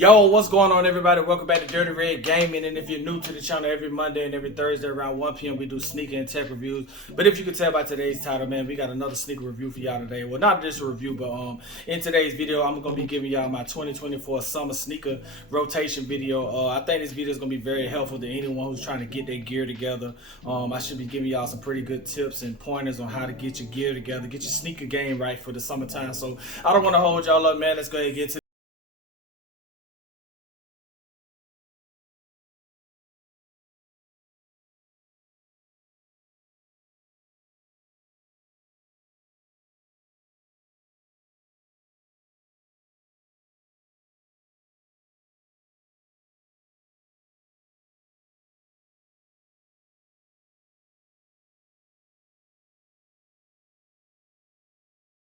Yo, what's going on, everybody? Welcome back to Dirty Red Gaming. And if you're new to the channel, every Monday and every Thursday around 1 p.m. we do sneaker and tech reviews. But if you can tell by today's title, man, we got another sneaker review for y'all today. Well, not just a review, but in today's video, I'm gonna be giving y'all my 2024 summer sneaker rotation video. I think this video is gonna be very helpful to anyone who's trying to get their gear together. I should be giving y'all some pretty good tips and pointers on how to get your gear together, get your sneaker game right for the summertime. So I don't want to hold y'all up, man. Let's go ahead and get to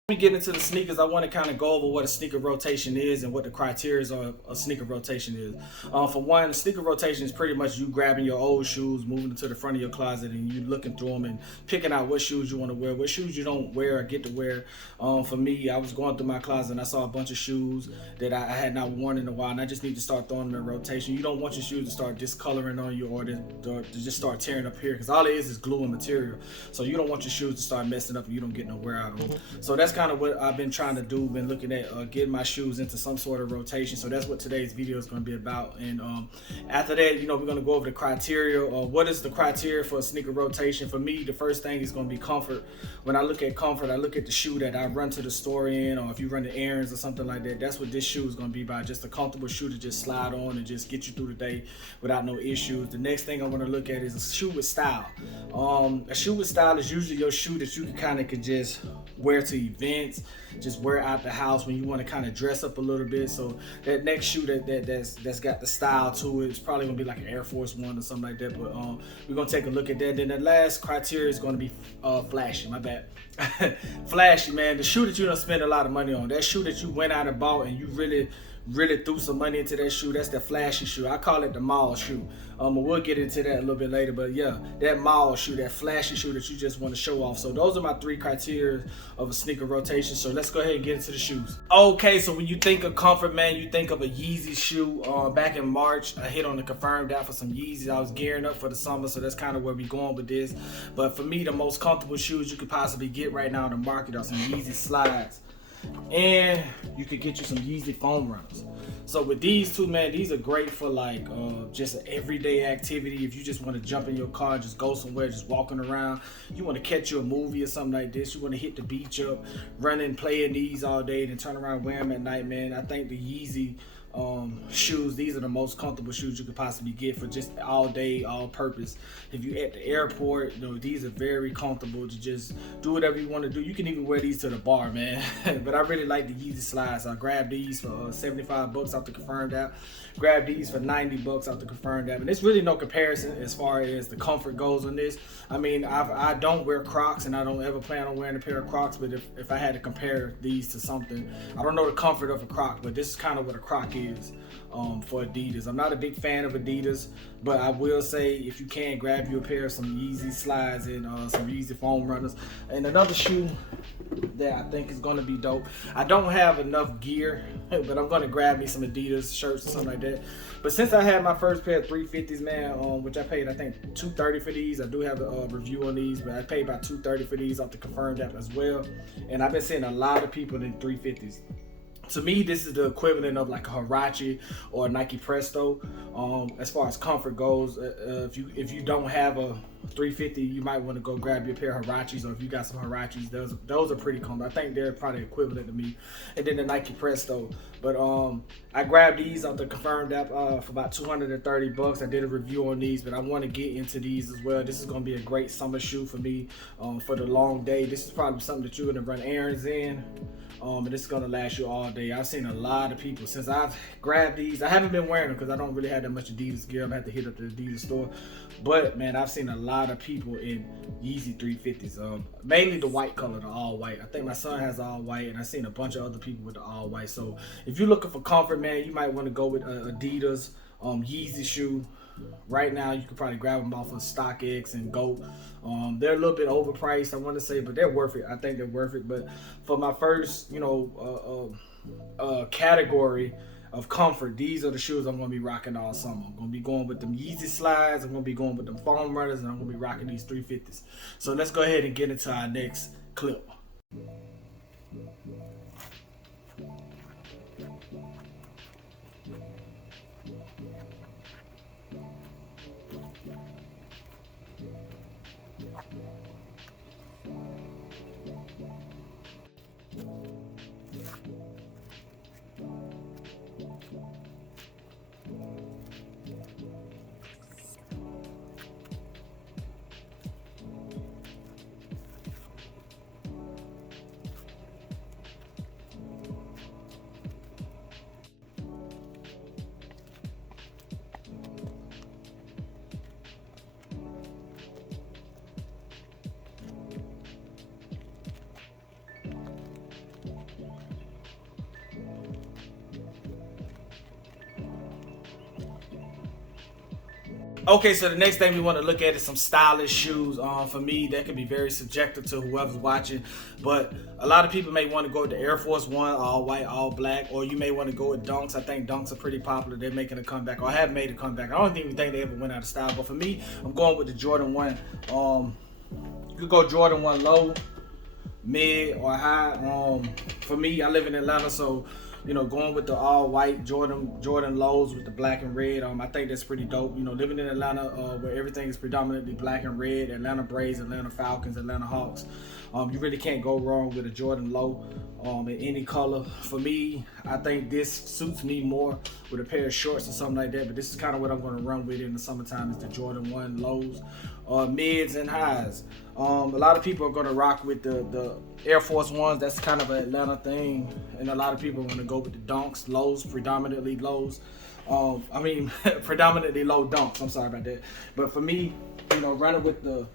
we get into the sneakers. I want to kind of go over what a sneaker rotation is and what the criteria of a sneaker rotation is. For one, sneaker rotation is pretty much you grabbing your old shoes, moving them to the front of your closet, and you looking through them and picking out what shoes you want to wear, what shoes you don't wear or get to wear. For me, I was going through my closet and I saw a bunch of shoes that I had not worn in a while, and I just need to start throwing them in rotation. You don't want your shoes to start discoloring on you or to just start tearing up here, because all it is glue and material. So you don't want your shoes to start messing up and you don't get no wear out of them. So that's kind of what I've been trying to do, been looking at getting my shoes into some sort of rotation. So that's what today's video is going to be about. And after that, we're going to go over the criteria. What is the criteria for a sneaker rotation? For me, the first thing is going to be comfort. When I look at comfort, I look at the shoe that I run to the store in, or if you run the errands or something like that. That's what this shoe is going to be about, just a comfortable shoe to just slide on and just get you through the day without no issues. The next thing I want to look at is a shoe with style. A shoe with style is usually your shoe that you can just wear to events, just wear out the house when you want to kind of dress up a little bit. So that next shoe that's got the style to it, it's probably gonna be like an Air Force One or something like that. But we're gonna take a look at that. Then the last criteria is gonna be flashy. My bad. Flashy, man. The shoe that you don't spend a lot of money on, that shoe that you went out and bought and you really threw some money into that shoe, that's the flashy shoe. I call it the mall shoe. We'll get into that a little bit later, but yeah, that mall shoe, that flashy shoe that you just want to show off. So those are my three criteria of a sneaker rotation. So let's go ahead and get into the shoes. Okay, so when you think of comfort, man, you think of a Yeezy shoe. Back in March, I hit on the confirmed out for some Yeezys. I was gearing up for the summer, so that's kind of where we're going with this. But for me, the most comfortable shoes you could possibly get right now in the market are some Yeezy slides. And you could get you some Yeezy foam runners. So with these two, man, these are great for like just an everyday activity. If you just want to jump in your car, just go somewhere, just walking around, you want to catch you a movie or something like this, you want to hit the beach up, running, playing these all day, and then turn around and wear them at night, man. I think the Yeezy shoes, these are the most comfortable shoes you could possibly get for just all day, all purpose. If you're at the airport, these are very comfortable to just do whatever you want to do. You can even wear these to the bar, man. But I really like the Yeezy slides. I grabbed these for 75 bucks off the confirmed app. Grabbed these for 90 bucks off the confirmed app. And there's really no comparison as far as the comfort goes on this. I mean, I don't wear Crocs, and I don't ever plan on wearing a pair of Crocs, but if I had to compare these to something, I don't know the comfort of a Croc, but this is kind of what a Croc is for Adidas. I'm not a big fan of Adidas, but I will say, if you can, grab you a pair of some Yeezy slides and some Yeezy foam runners. And another shoe that I think is going to be dope, I don't have enough gear, but I'm going to grab me some Adidas shirts or something like that. But since I had my first pair of 350s, man, which I paid, I think, $230 for these. I do have a review on these, but I paid about $230 for these off the confirmed app as well. And I've been seeing a lot of people in 350s. To me, this is the equivalent of like a Huarache or a Nike Presto. As far as comfort goes, if you don't have a 350, you might want to go grab your pair of Huaraches, or if you got some Huaraches, those are pretty comfortable. I think they're probably equivalent to me. And then the Nike Presto. But I grabbed these off the confirmed app for about 230 bucks. I did a review on these, but I want to get into these as well. This is going to be a great summer shoe for me for the long day. This is probably something that you're going to run errands in. And it's gonna last you all day. I've seen a lot of people since I've grabbed these. I haven't been wearing them because I don't really have that much Adidas gear. I'm gonna have to hit up the Adidas store. But man, I've seen a lot of people in Yeezy 350s. Mainly the white color, the all white. I think my son has all white, and I've seen a bunch of other people with the all white. So if you're looking for comfort, man, you might want to go with Adidas Yeezy shoe. Right now, you could probably grab them off of StockX and GOAT. They're a little bit overpriced, I want to say, but they're worth it. I think they're worth it. But for my first, category, of comfort, these are the shoes I'm gonna be rocking all summer. I'm gonna be going with them Yeezy slides, I'm gonna be going with them foam runners, and I'm gonna be rocking these 350s. So let's go ahead and get into our next clip. Okay, so the next thing we want to look at is some stylish shoes. For me, that can be very subjective to whoever's watching, but a lot of people may want to go with the Air Force One, all white, all black, or you may want to go with Dunks. I think Dunks are pretty popular. They're making a comeback, or have made a comeback. I don't even think they ever went out of style, but for me, I'm going with the Jordan 1. You could go Jordan 1 low, mid, or high. For me, I live in Atlanta, so going with the all white Jordan lows with the black and red, I think that's pretty dope. Living in Atlanta, where everything is predominantly black and red, Atlanta Braves, Atlanta Falcons, Atlanta Hawks, you really can't go wrong with a Jordan low in any color. For me, I think this suits me more with a pair of shorts or something like that, but this is kind of what I'm going to run with in the summertime, is the Jordan 1 lows, mids and highs. A lot of people are going to rock with the Air Force Ones. That's kind of an Atlanta thing, and a lot of people are going to go with the Dunks, lows, predominantly lows. Predominantly low Dunks. I'm sorry about that. But for me, running with the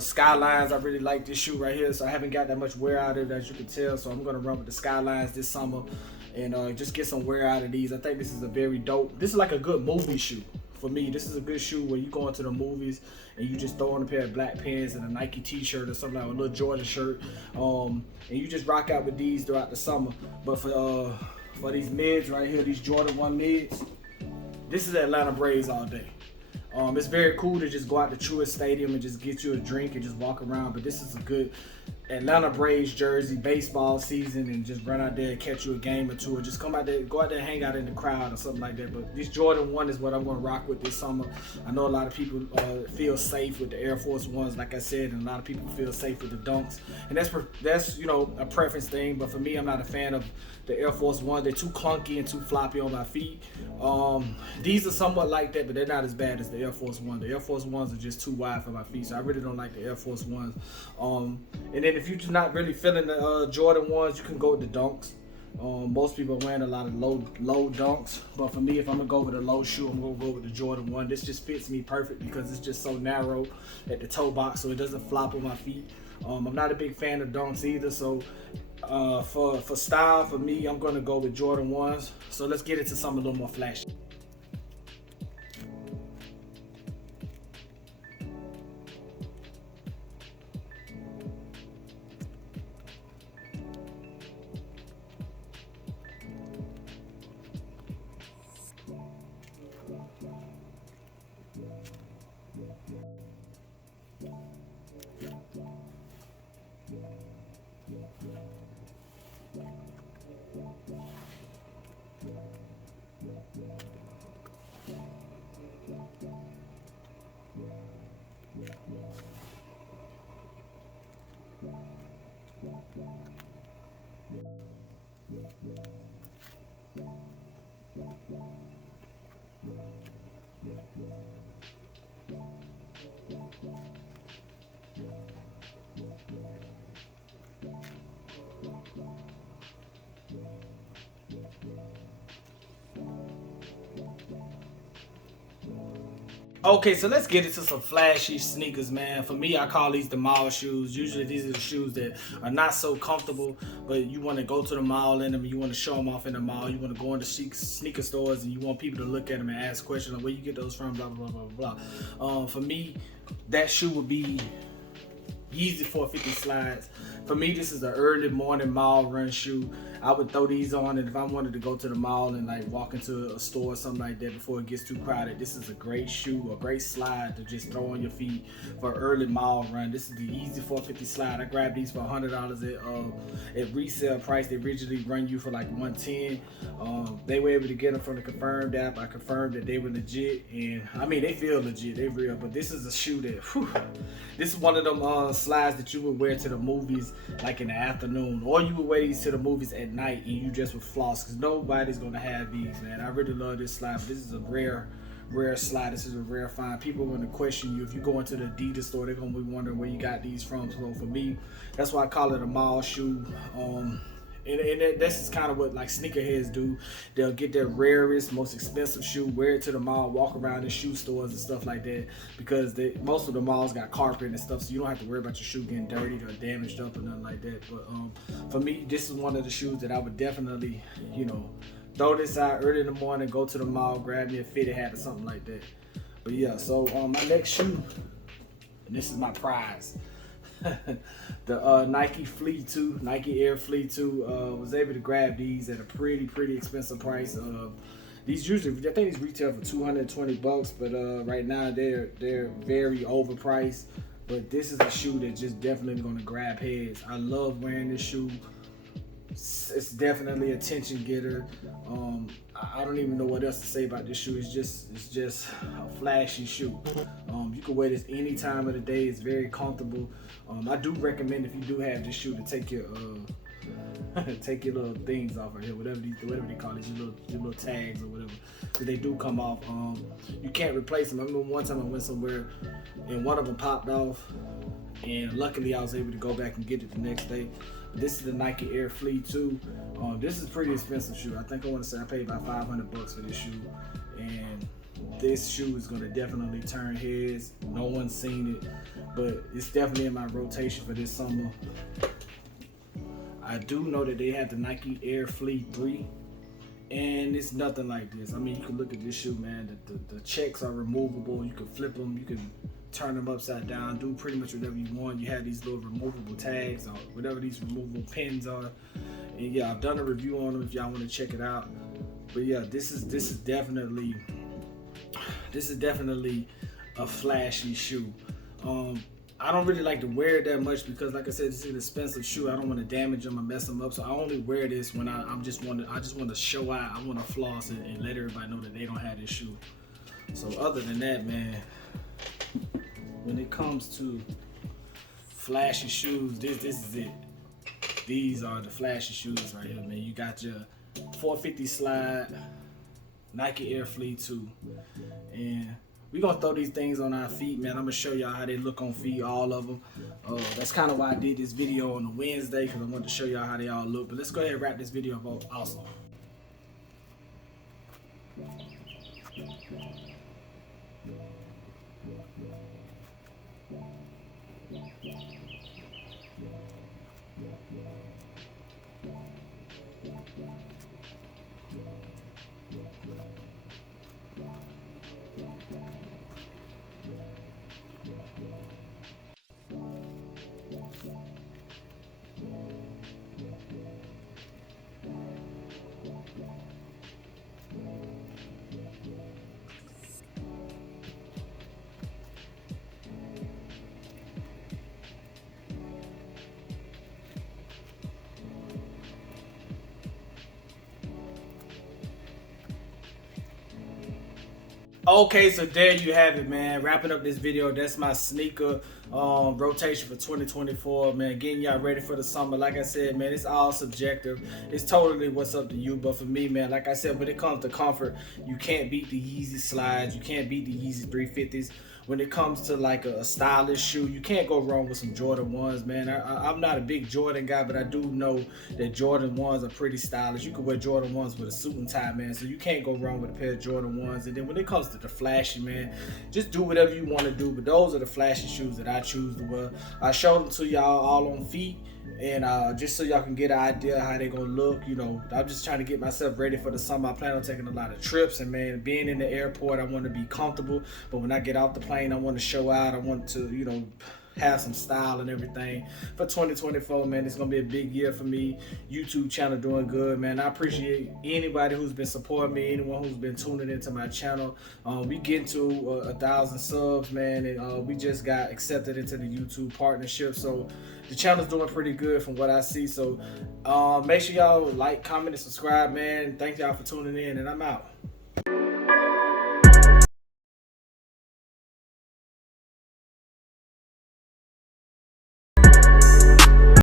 Skylines, I really like this shoe right here. So I haven't got that much wear out of it, as you can tell. So I'm going to run with the Skylines this summer and just get some wear out of these. I think this is a very dope. This is like a good movie shoe. For me, this is a good shoe where you go into the movies and you just throw on a pair of black pants and a Nike t-shirt or something, like a little Jordan shirt, and you just rock out with these throughout the summer. But for these mids right here, these Jordan 1 mids, this is Atlanta Braves all day. It's very cool to just go out to Truist Stadium and just get you a drink and just walk around, but this is a good Atlanta Braves jersey, baseball season, and just run out there and catch you a game or two, or just go out there and hang out in the crowd or something like that. But this Jordan 1 is what I'm going to rock with this summer. I know a lot of people feel safe with the Air Force Ones, like I said, and a lot of people feel safe with the Dunks, and that's a preference thing. But for me, I'm not a fan of the Air Force Ones. They're too clunky and too floppy on my feet. These are somewhat like that, but they're not as bad as the Air Force Ones. The Air Force Ones are just too wide for my feet, so I really don't like the Air Force Ones. And then if you're just not really feeling the Jordan 1s, you can go with the Dunks. Most people are wearing a lot of low Dunks, but for me, if I'm gonna go with a low shoe, I'm gonna go with the Jordan 1. This just fits me perfect because it's just so narrow at the toe box, so it doesn't flop on my feet. I'm not a big fan of Dunks either, so for style, for me, I'm gonna go with Jordan 1s. So let's get into something a little more flashy. Okay, so let's get into some flashy sneakers, man. For me, I call these the mall shoes. Usually these are the shoes that are not so comfortable, but you want to go to the mall in them, you want to show them off in the mall, you want to go into sneaker stores and you want people to look at them and ask questions like, where you get those from, blah, blah, blah, blah, blah. For me, that shoe would be Yeezy 450 slides. For me, this is an early morning mall run shoe. I would throw these on, and if I wanted to go to the mall and like walk into a store or something like that before it gets too crowded, this is a great shoe, a great slide to just throw on your feet for an early mall run. This is the Yeezy 450 slide. I grabbed these for $100 at resale price. They originally run you for like $110. They were able to get them from the Confirmed app. I confirmed that they were legit, and I mean they feel legit, they real. But this is a shoe that, this is one of them slides that you would wear to the movies like in the afternoon, or you would wear these to the movies at night and you just would floss, because nobody's gonna have these, man. I really love this slide, but this is a rare slide. This is a rare find. People are gonna question you if you go into the Adidas store. They're gonna be wondering where you got these from. So for me, that's why I call it a mall shoe. And this is kind of what like sneakerheads do. They'll get their rarest, most expensive shoe, wear it to the mall, walk around in shoe stores and stuff like that, because most of the malls got carpet and stuff, so you don't have to worry about your shoe getting dirtied or damaged up or nothing like that. But for me, this is one of the shoes that I would definitely, throw this out early in the morning, go to the mall, grab me a fitted hat or something like that. But yeah, so my next shoe, and this is my prize. The Nike Flea 2, Nike Air Flea 2, was able to grab these at a pretty expensive price. These usually, I think these retail for $220, but right now they're very overpriced. But this is a shoe that's just definitely gonna grab heads. I love wearing this shoe. It's definitely a attention getter. I don't even know what else to say about this shoe. It's just a flashy shoe. You can wear this any time of the day. It's very comfortable. I do recommend, if you do have this shoe, to take your take your little things off right here, whatever they call it, your little tags or whatever, because they do come off. You can't replace them. I remember one time I went somewhere and one of them popped off, and luckily I was able to go back and get it the next day. This is the Nike Air Flea 2. This is a pretty expensive shoe. I think I want to say I paid about $500 for this shoe, and this shoe is going to definitely turn heads. No one's seen it, but it's definitely in my rotation for this summer. I do know that they have the Nike Air Flea 3, and it's nothing like this. I mean, you can look at this shoe, man. The checks are removable. You can flip them. You can turn them upside down, do pretty much whatever you want. You have these little removable tags or whatever these removable pins are. And yeah, I've done a review on them if y'all want to check it out. But yeah, this is definitely a flashy shoe. I don't really like to wear it that much because, like I said, this is an expensive shoe. I don't want to damage them or mess them up, so I only wear this when I just want to show out. I want to floss and let everybody know that they don't have this shoe. So other than that, man, when it comes to flashy shoes, this is it. These are the flashy shoes right here, man. You got your 450 slide, Nike Air Flea 2, and we're gonna throw these things on our feet, man. I'm gonna show y'all how they look on feet, all of them. That's kind of why I did this video on a Wednesday, because I wanted to show y'all how they all look. But let's go ahead and wrap this video up also. Okay, so there you have it, man. Wrapping up this video. That's my sneaker rotation for 2024, man. Getting y'all ready for the summer. Like I said, man, it's all subjective. It's totally what's up to you. But for me, man, like I said, when it comes to comfort, you can't beat the Yeezy slides. You can't beat the Yeezy 350s. When it comes to like a stylish shoe, you can't go wrong with some Jordan 1s, man. I'm not a big Jordan guy, but I do know that Jordan 1s are pretty stylish. You can wear Jordan 1s with a suit and tie, man, so you can't go wrong with a pair of Jordan 1s. And then when it comes to the flashy, man, just do whatever you want to do, but those are the flashy shoes that I choose to wear. I showed them to y'all all on feet, and just so y'all can get an idea how they gonna look. You know, I'm just trying to get myself ready for the summer. I plan on taking a lot of trips, and man, being in the airport, I want to be comfortable, but when I get off the plane, I want to show out. I want to, you know, have some style and everything for 2024, man. It's gonna be a big year for me. YouTube channel doing good, man. I appreciate anybody who's been supporting me, anyone who's been tuning into my channel. We getting to 1,000 subs, man, and we just got accepted into the YouTube partnership, so the channel's doing pretty good from what I see. So make sure y'all like, comment, and subscribe, man. Thank y'all for tuning in, and I'm out.